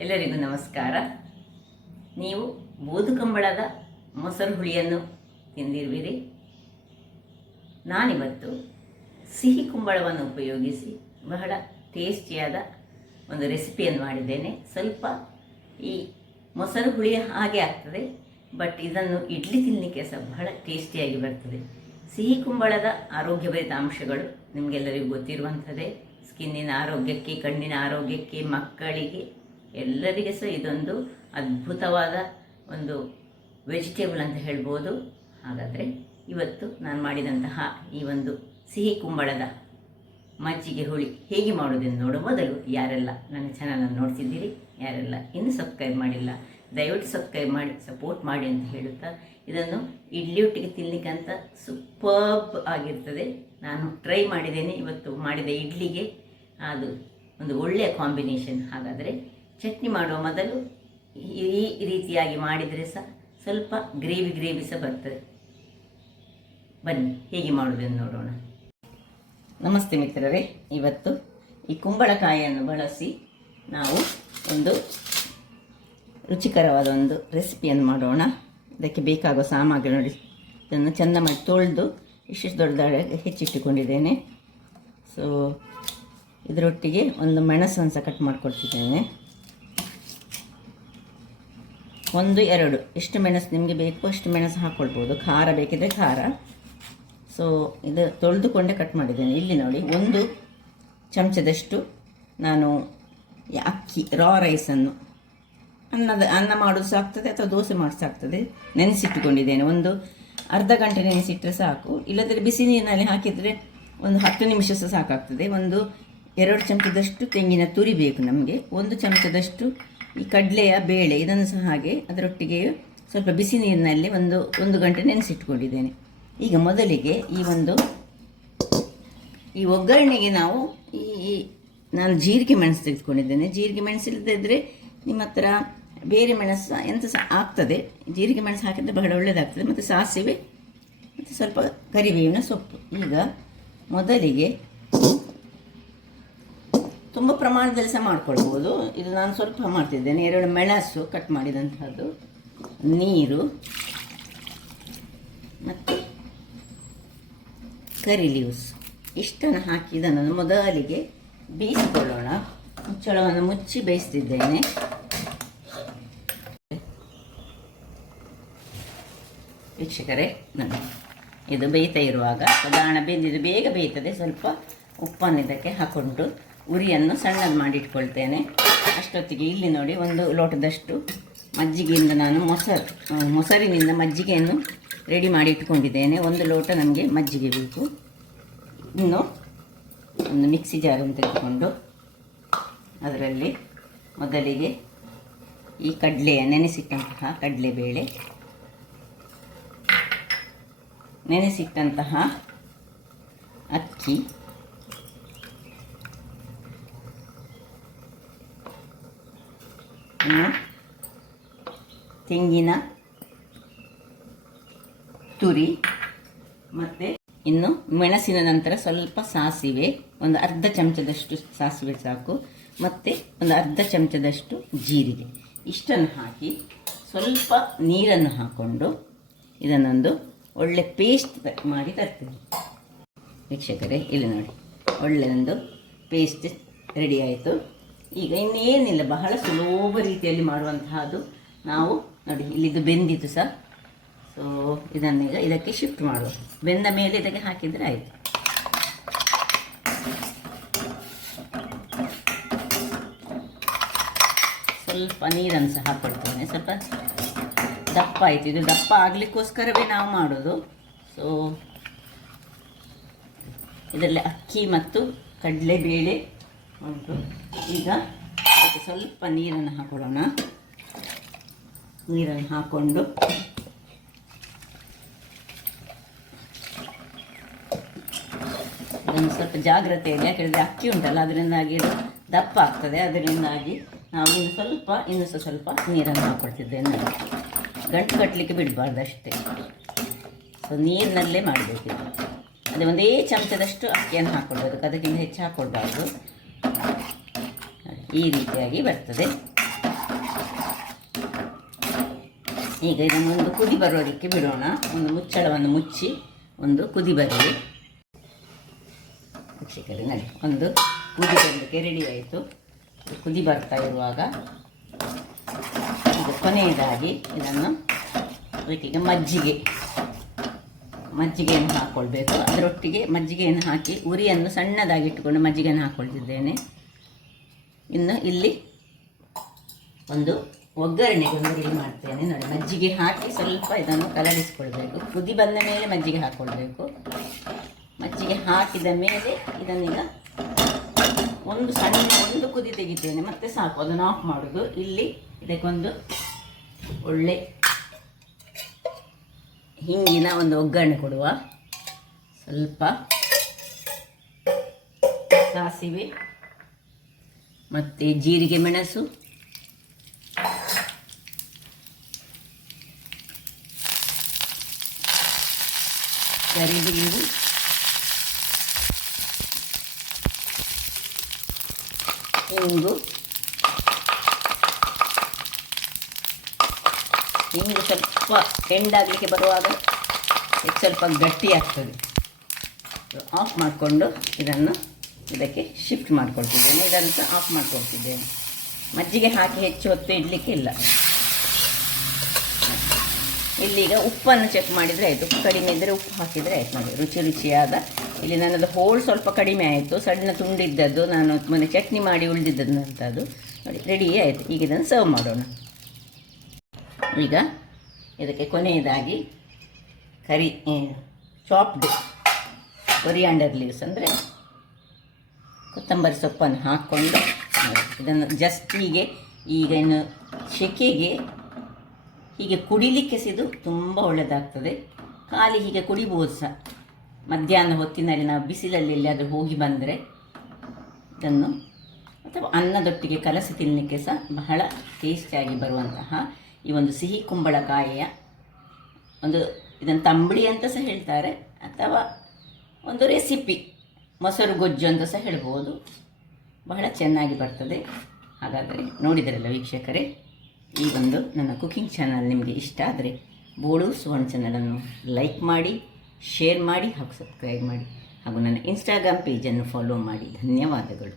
ಎಲ್ಲರಿಗೂ ನಮಸ್ಕಾರ. ನೀವು ಬೂದುಕಂಬಳದ ಮೊಸರು ಹುಳಿಯನ್ನು ತಿಂದಿರುವಿರಿ. ನಾನಿವತ್ತು ಸಿಹಿ ಕುಂಬಳವನ್ನು ಉಪಯೋಗಿಸಿ ಬಹಳ ಟೇಸ್ಟಿಯಾದ ಒಂದು ರೆಸಿಪಿಯನ್ನು ಮಾಡಿದ್ದೇನೆ. ಸ್ವಲ್ಪ ಈ ಮೊಸರು ಹುಳಿ ಹಾಗೆ ಆಗ್ತದೆ, ಬಟ್ ಇದನ್ನು ಇಡ್ಲಿ ತಿನ್ನಲಿಕ್ಕೆ ಸಹ ಬಹಳ ಟೇಸ್ಟಿಯಾಗಿ ಬರ್ತದೆ. ಸಿಹಿ ಕುಂಬಳದ ಆರೋಗ್ಯಭರಿತ ಅಂಶಗಳು ನಿಮಗೆಲ್ಲರಿಗೂ ಗೊತ್ತಿರುವಂಥದ್ದೇ. ಸ್ಕಿನ್ನಿನ ಆರೋಗ್ಯಕ್ಕೆ, ಕಣ್ಣಿನ ಆರೋಗ್ಯಕ್ಕೆ, ಮಕ್ಕಳಿಗೆ ಎಲ್ಲರಿಗೆ ಸಹ ಇದೊಂದು ಅದ್ಭುತವಾದ ಒಂದು ವೆಜಿಟೇಬಲ್ ಅಂತ ಹೇಳ್ಬೋದು. ಹಾಗಾದರೆ ಇವತ್ತು ನಾನು ಮಾಡಿದಂತಹ ಈ ಒಂದು ಸಿಹಿ ಕುಂಬಳದ ಮಜ್ಜಿಗೆ ಹುಳಿ ಹೇಗೆ ಮಾಡೋದೆಂದು ನೋಡುವ ಮೊದಲು ಯಾರೆಲ್ಲ ನನ್ನ ಚಾನಲನ್ನು ನೋಡ್ತಿದ್ದೀರಿ, ಯಾರೆಲ್ಲ ಇನ್ನೂ ಸಬ್ಸ್ಕ್ರೈಬ್ ಮಾಡಿಲ್ಲ, ದಯವಿಟ್ಟು ಸಬ್ಸ್ಕ್ರೈಬ್ ಮಾಡಿ ಸಪೋರ್ಟ್ ಮಾಡಿ ಅಂತ ಹೇಳುತ್ತಾ, ಇದನ್ನು ಇಡ್ಲಿಯೊಟ್ಟಿಗೆ ತಿನ್ನಲಿಕ್ಕಂತ ಸೂಪರ್ಬ್ ಆಗಿರ್ತದೆ. ನಾನು ಟ್ರೈ ಮಾಡಿದ್ದೇನೆ, ಇವತ್ತು ಮಾಡಿದ ಇಡ್ಲಿಗೆ ಅದು ಒಂದು ಒಳ್ಳೆಯ ಕಾಂಬಿನೇಷನ್. ಹಾಗಾದರೆ ಚಟ್ನಿ ಮಾಡುವ ಮೊದಲು ಈ ರೀತಿಯಾಗಿ ಮಾಡಿದರೆ ಸಹ ಸ್ವಲ್ಪ ಗ್ರೇವಿ ಸಹ ಬರ್ತದೆ. ಬನ್ನಿ ಹೇಗೆ ಮಾಡೋದನ್ನು ನೋಡೋಣ. ನಮಸ್ತೆ ಮಿತ್ರರೇ, ಇವತ್ತು ಈ ಕುಂಬಳಕಾಯಿಯನ್ನು ಬಳಸಿ ನಾವು ಒಂದು ರುಚಿಕರವಾದ ಒಂದು ರೆಸಿಪಿಯನ್ನು ಮಾಡೋಣ. ಇದಕ್ಕೆ ಬೇಕಾಗುವ ಸಾಮಗ್ರಿ ನೋಡಿ, ಇದನ್ನು ಚೆಂದ ಮಾಡಿ ತೊಳೆದು ಇಷ್ಟು ದೊಡ್ಡದಾಗಿ ಹೆಚ್ಚಿಟ್ಟುಕೊಂಡಿದ್ದೇನೆ. ಸೊ ಇದರೊಟ್ಟಿಗೆ ಒಂದು ಮೆಣಸನ್ನು ಸಹ ಕಟ್ ಮಾಡ್ಕೊಳ್ತಿದ್ದೇನೆ. 1-2 ಎಷ್ಟು ಮೆಣಸು ನಿಮಗೆ ಬೇಕು ಅಷ್ಟು ಮೆಣಸು ಹಾಕ್ಕೊಳ್ಬೋದು, ಖಾರ ಬೇಕಿದ್ರೆ ಖಾರ. ಸೊ ಇದು ತೊಳೆದುಕೊಂಡೇ ಕಟ್ ಮಾಡಿದ್ದೇನೆ. ಇಲ್ಲಿ ನೋಡಿ, 1 ಚಮಚದಷ್ಟು ನಾನು ಅಕ್ಕಿ ರೈಸನ್ನು ಅನ್ನ ಮಾಡೋದು ಸಹ ಆಗ್ತದೆ ಅಥವಾ ದೋಸೆ ಮಾಡೋದು ಸಹ ಆಗ್ತದೆ, ನೆನೆಸಿಟ್ಟುಕೊಂಡಿದ್ದೇನೆ. ಒಂದು ಅರ್ಧ ಗಂಟೆ ನೆನೆಸಿಟ್ಟರೆ ಸಾಕು, ಇಲ್ಲದ್ರೆ ಬಿಸಿ ನೀರಿನಲ್ಲಿ ಹಾಕಿದರೆ ಒಂದು 10 ನಿಮಿಷ ಸಹ ಸಾಕಾಗ್ತದೆ. 2 ಚಮಚದಷ್ಟು ತೆಂಗಿನ ತುರಿ ಬೇಕು ನಮಗೆ. 1 ಚಮಚದಷ್ಟು ಈ ಕಡಲೆಯ ಬೇಳೆ, ಇದನ್ನು ಸಹ ಹಾಗೆ ಅದರೊಟ್ಟಿಗೆ ಸ್ವಲ್ಪ ಬಿಸಿ ನೀರಿನಲ್ಲಿ ಒಂದು ಗಂಟೆ ನೆನೆಸಿಟ್ಕೊಂಡಿದ್ದೇನೆ. ಈಗ ಮೊದಲಿಗೆ ಈ ಒಗ್ಗರಣೆಗೆ ನಾವು ನಾನು ಜೀರಿಗೆ ಮೆಣಸು ತೆಗೆದುಕೊಂಡಿದ್ದೇನೆ. ಜೀರಿಗೆ ಮೆಣಸು ಇಲ್ಲದಿದ್ದರೆ ನಿಮ್ಮ ಹತ್ರ ಬೇರೆ ಮೆಣಸು ಎಂತ ಸಹ ಆಗ್ತದೆ. ಜೀರಿಗೆ ಮೆಣಸು ಹಾಕಿದರೆ ಬಹಳ ಒಳ್ಳೆಯದಾಗ್ತದೆ. ಮತ್ತು ಸಾಸಿವೆ ಮತ್ತು ಸ್ವಲ್ಪ ಕರಿಬೇವಿನ ಸೊಪ್ಪು. ಈಗ ಮೊದಲಿಗೆ ತುಂಬ ಪ್ರಮಾಣದಲ್ಲಿ ಸಹ ಮಾಡ್ಕೊಳ್ಬೋದು. ಇದು ನಾನು ಸ್ವಲ್ಪ ಮಾಡ್ತಿದ್ದೇನೆ. 2 ಮೆಣಸು ಕಟ್ ಮಾಡಿದಂಥದ್ದು, ನೀರು ಮತ್ತು ಕರಿ ಲೀವ್ಸ್ ಇಷ್ಟನ್ನು ಹಾಕಿ ಇದನ್ನು ಮೊದಲಿಗೆ ಬೇಯಿಸಿಕೊಳ್ಳೋಣ. ಮುಚ್ಚಳವನ್ನು ಮುಚ್ಚಿ ಬೇಯಿಸ್ತಿದ್ದೇನೆ. ವೀಕ್ಷಕರೇ ನೋಡಿ, ಇದು ಬೇಯ್ತಾ ಇರುವಾಗ ಸಾಧಾರಣ ಬೆಂದಿದ್ದು ಬೇಗ ಬೇಯ್ತದೆ. ಸ್ವಲ್ಪ ಉಪ್ಪನ್ನು ಇದಕ್ಕೆ ಹಾಕ್ಕೊಂಡು ಉರಿಯನ್ನು ಸಣ್ಣದು ಮಾಡಿ ಇಟ್ಕೊಳ್ತೇನೆ. ಅಷ್ಟೊತ್ತಿಗೆ ಇಲ್ಲಿ ನೋಡಿ, 1 ಲೋಟದಷ್ಟು ಮಜ್ಜಿಗೆಯಿಂದ ನಾನು ಮೊಸರಿನಿಂದ ಮಜ್ಜಿಗೆಯನ್ನು ರೆಡಿ ಮಾಡಿ ಇಟ್ಕೊಂಡಿದ್ದೇನೆ. 1 ಲೋಟ ನಮಗೆ ಮಜ್ಜಿಗೆ ಬೇಕು. ಇನ್ನು ಒಂದು ಮಿಕ್ಸಿ ಜಾರನ್ನು ತೆಗೆದುಕೊಂಡು ಅದರಲ್ಲಿ ಮೊದಲಿಗೆ ಈ ನೆನೆಸಿಟ್ಟಂತಹ ಕಡಲೆಬೇಳೆ, ನೆನೆಸಿಟ್ಟಂತಹ ಅಕ್ಕಿ, ತೆಂಗಿನ ತುರಿ, ಮತ್ತು ಇನ್ನು ಮೆಣಸಿನ ನಂತರ ಸ್ವಲ್ಪ ಸಾಸಿವೆ, ಒಂದು ಅರ್ಧ ಚಮಚದಷ್ಟು ಸಾಸಿವೆ ಸಾಕು, ಮತ್ತು ಒಂದು ಅರ್ಧ ಚಮಚದಷ್ಟು ಜೀರಿಗೆ. ಇಷ್ಟನ್ನು ಹಾಕಿ ಸ್ವಲ್ಪ ನೀರನ್ನು ಹಾಕ್ಕೊಂಡು ಇದನ್ನೊಂದು ಒಳ್ಳೆ ಪೇಸ್ಟ್ ಮಾಡಿ ತರ್ತೀನಿ. ವೀಕ್ಷಕರೇ ಇಲ್ಲಿ ನೋಡಿ, ಒಳ್ಳೆ ಒಂದು ಪೇಸ್ಟ್ ರೆಡಿ ಆಯಿತು. ಈಗ ಇನ್ನೇನಿಲ್ಲ, ಬಹಳ ಸುಲಭ ರೀತಿಯಲ್ಲಿ ಮಾಡುವಂತಹದ್ದು. ನಾವು ನೋಡಿ, ಇಲ್ಲಿದ್ದು ಬೆಂದಿತ್ತು ಸಹ. ಸೊ ಇದನ್ನೀಗ ಇದಕ್ಕೆ ಶಿಫ್ಟ್ ಮಾಡುವ. ಬೆಂದ ಮೇಲೆ ಇದಕ್ಕೆ ಹಾಕಿದರೆ ಆಯಿತು. ಸ್ವಲ್ಪ ನೀರನ್ನು ಸಹ ಹಾಕ್ಕೊಳ್ತೇನೆ. ಸ್ವಲ್ಪ ದಪ್ಪ ಆಯಿತು, ಇದು ದಪ್ಪ ಆಗಲಿಕ್ಕೋಸ್ಕರವೇ ನಾವು ಮಾಡೋದು. ಸೊ ಇದರಲ್ಲಿ ಅಕ್ಕಿ ಮತ್ತು ಕಡಲೆಬೇಳೆ ಉಂಟು. ಈಗ ಅದಕ್ಕೆ ಸ್ವಲ್ಪ ನೀರನ್ನು ಹಾಕೊಳ್ಳೋಣ. ನೀರನ್ನು ಹಾಕ್ಕೊಂಡು ಇದನ್ನು ಸ್ವಲ್ಪ ಜಾಗ್ರತೆಯಲ್ಲಿ, ಯಾಕೆಂದರೆ ಅಕ್ಕಿ ಉಂಟಲ್ಲ ಅದರಿಂದಾಗಿ ಇದು ದಪ್ಪ ಆಗ್ತದೆ. ಅದರಿಂದಾಗಿ ನಾವು ಇನ್ನು ಸ್ವಲ್ಪ ನೀರನ್ನು ಹಾಕ್ಕೊಳ್ತಿದ್ದೇನೆ. ಗಂಟು ಕಟ್ಟಲಿಕ್ಕೆ ಬಿಡಬಾರ್ದು ಅಷ್ಟೇ. ಸೊ ನೀರಿನಲ್ಲೇ ಮಾಡಬೇಕಿದೆ. ಅದೇ 1 ಚಮಚದಷ್ಟು ಅಕ್ಕಿಯನ್ನು ಹಾಕ್ಕೊಳ್ಬೇಕು, ಅದಕ್ಕಿಂತ ಹೆಚ್ಚು ಹಾಕ್ಕೊಳ್ಬಾರ್ದು. ಈ ರೀತಿಯಾಗಿ ಬರ್ತದೆ. ಈಗ ಇದನ್ನೊಂದು ಕುದಿ ಬರೋದಕ್ಕೆ ಬಿಡೋಣ. ಒಂದು ಮುಚ್ಚಳವನ್ನು ಮುಚ್ಚಿ ಒಂದು ಕುದಿ ಬರಲಿ. ವೀಕ್ಷಕರೇ ನೋಡಿ, ಒಂದು ಕುದಿ ಬರಲಿಕ್ಕೆ ರೆಡಿ ಆಯಿತು. ಕುದಿ ಬರ್ತಾ ಇರುವಾಗ ಇದು ಕೊನೆಯದಾಗಿ ಇದನ್ನು ಅದಕ್ಕೀಗ ಮಜ್ಜಿಗೆಯನ್ನು ಹಾಕ್ಕೊಳ್ಬೇಕು. ಅದರೊಟ್ಟಿಗೆ ಮಜ್ಜಿಗೆಯನ್ನು ಹಾಕಿ ಉರಿಯನ್ನು ಸಣ್ಣದಾಗಿ ಇಟ್ಟುಕೊಂಡು ಮಜ್ಜಿಗೆಯನ್ನು ಹಾಕ್ಕೊಳ್ತಿದ್ದೇನೆ. ಇನ್ನು ಇಲ್ಲಿ ಒಂದು ಒಗ್ಗರಣೆಗೆ ಒಂದು ರೆಡಿ ಮಾಡ್ತೇನೆ ನೋಡಿ. ಮಜ್ಜಿಗೆ ಹಾಕಿ ಸ್ವಲ್ಪ ಇದನ್ನು ಕಲರಿಸಿಕೊಳ್ಬೇಕು. ಕುದಿ ಬಂದ ಮೇಲೆ ಮಜ್ಜಿಗೆ ಹಾಕ್ಕೊಳ್ಬೇಕು. ಮಜ್ಜಿಗೆ ಹಾಕಿದ ಮೇಲೆ ಇದನ್ನೀಗ ಒಂದು ಕುದಿ ತೆಗಿತೇನೆ, ಮತ್ತೆ ಸಾಕು, ಅದನ್ನು ಆಫ್ ಮಾಡೋದು. ಇಲ್ಲಿ ಇದಕ್ಕೊಂದು ಒಳ್ಳೆ ಹಿಂಗಿನ ಒಂದು ಒಗ್ಗರಣೆ ಕೊಡುವ. ಸ್ವಲ್ಪ ಸಾಸಿವೆ ಮತ್ತು ಜೀರಿಗೆ ಮೆಣಸು, ಕರಿಬೇವು, ಹಿಂಗು ಸ್ವಲ್ಪ ಎಂಡಾಗಲಿಕ್ಕೆ ಬರುವಾಗ ಸ್ವಲ್ಪ ಗಟ್ಟಿ ಆಗ್ತದೆ. ಆಫ್ ಮಾಡಿಕೊಂಡು ಇದಕ್ಕೆ ಶಿಫ್ಟ್ ಮಾಡ್ಕೊಳ್ತಿದ್ದೇನೆ. ಇದಂತ ಆಫ್ ಮಾಡ್ಕೊಳ್ತಿದ್ದೇನೆ. ಮಜ್ಜಿಗೆ ಹಾಕಿ ಹೆಚ್ಚು ಹೊತ್ತು ಇಡಲಿಕ್ಕೆ ಇಲ್ಲ. ಇಲ್ಲೀಗ ಉಪ್ಪನ್ನು ಚೆಕ್ ಮಾಡಿದರೆ ಆಯಿತು. ಉಪ್ಪು ಕಡಿಮೆ ಇದ್ದರೆ ಉಪ್ಪು ಹಾಕಿದರೆ ಆಯಿತು ನೋಡಿ. ರುಚಿಯಾದ ಇಲ್ಲಿ ನನ್ನದು ಹೋಳು ಸ್ವಲ್ಪ ಕಡಿಮೆ ಆಯಿತು. ಸಣ್ಣ ತುಂಡಿದ್ದದ್ದು ನಾನು ಮೊನ್ನೆ ಚಟ್ನಿ ಮಾಡಿ ಉಳಿದಿದ್ದಂಥದ್ದು ನೋಡಿ, ರೆಡಿ ಆಯಿತು. ಈಗ ಇದನ್ನು ಸರ್ವ್ ಮಾಡೋಣ. ಈಗ ಇದಕ್ಕೆ ಕೊನೆಯದಾಗಿ ಚಾಪ್ಡ್ ಕೊರಿಯಾಂಡರ್ ಲೀವ್ಸ್ ಅಂದರೆ ಕೊತ್ತಂಬರಿ ಸೊಪ್ಪನ್ನು ಹಾಕ್ಕೊಂಡು ಇದನ್ನು ಜಸ್ಟ್ ಈಗ ಇನ್ನು ಸೆಕೆಗೆ ಹೀಗೆ ಕುಡಿಲಿಕ್ಕೆ ಸಿದು ತುಂಬ ಒಳ್ಳೆಯದಾಗ್ತದೆ. ಖಾಲಿ ಹೀಗೆ ಕುಡಿಬೋದು ಸಹ. ಮಧ್ಯಾಹ್ನ ಹೊತ್ತಿನಲ್ಲಿ ನಾವು ಬಿಸಿಲಲ್ಲಿ ಎಲ್ಲಿಯಾದರೂ ಹೋಗಿ ಬಂದರೆ ಇದನ್ನು ಅಥವಾ ಅನ್ನದೊಟ್ಟಿಗೆ ಕಲಸಿ ತಿನ್ನಲಿಕ್ಕೆ ಸಹ ಬಹಳ ಟೇಸ್ಟಿಯಾಗಿ ಬರುವಂತಹ ಈ ಒಂದು ಸಿಹಿ ಕುಂಬಳಕಾಯಿಯ ಇದನ್ನು ತಂಬಳಿ ಅಂತ ಸಹ ಹೇಳ್ತಾರೆ, ಅಥವಾ ಒಂದು ರೆಸಿಪಿ ಮೊಸರು ಗೊಜ್ಜು ಅಂತ ಸಹ ಹೇಳ್ಬೋದು. ಬಹಳ ಚೆನ್ನಾಗಿ ಬರ್ತದೆ. ಹಾಗಾದರೆ ನೋಡಿದ್ರಲ್ಲ ವೀಕ್ಷಕರೇ, ಈ ಒಂದು ನನ್ನ ಕುಕಿಂಗ್ ಚಾನಲ್ ನಿಮಗೆ ಇಷ್ಟ ಆದರೆ ಬೋಳು ಸುವರ್ಣ ಚಾನಲನ್ನು ಲೈಕ್ ಮಾಡಿ, ಶೇರ್ ಮಾಡಿ ಹಾಗೂ ಸಬ್ಸ್ಕ್ರೈಬ್ ಮಾಡಿ ಹಾಗೂ ನನ್ನ ಇನ್ಸ್ಟಾಗ್ರಾಮ್ ಪೇಜನ್ನು ಫಾಲೋ ಮಾಡಿ. ಧನ್ಯವಾದಗಳು.